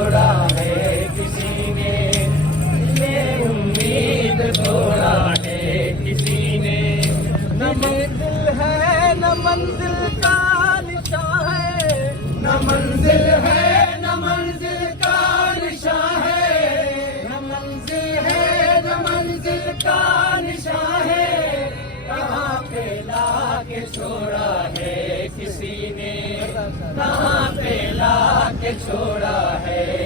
छोड़ा है किसी ने, ये उम्मीद तोड़ा है किसी ने। न मंजिल है न मंजिल का निशान है, न मंजिल है न मंजिल का निशान है, न मंजिल है न मंजिल का निशान है। कहाँ पे लाके छोड़ा है किसी ने, कहाँ पे लाके छोड़ा है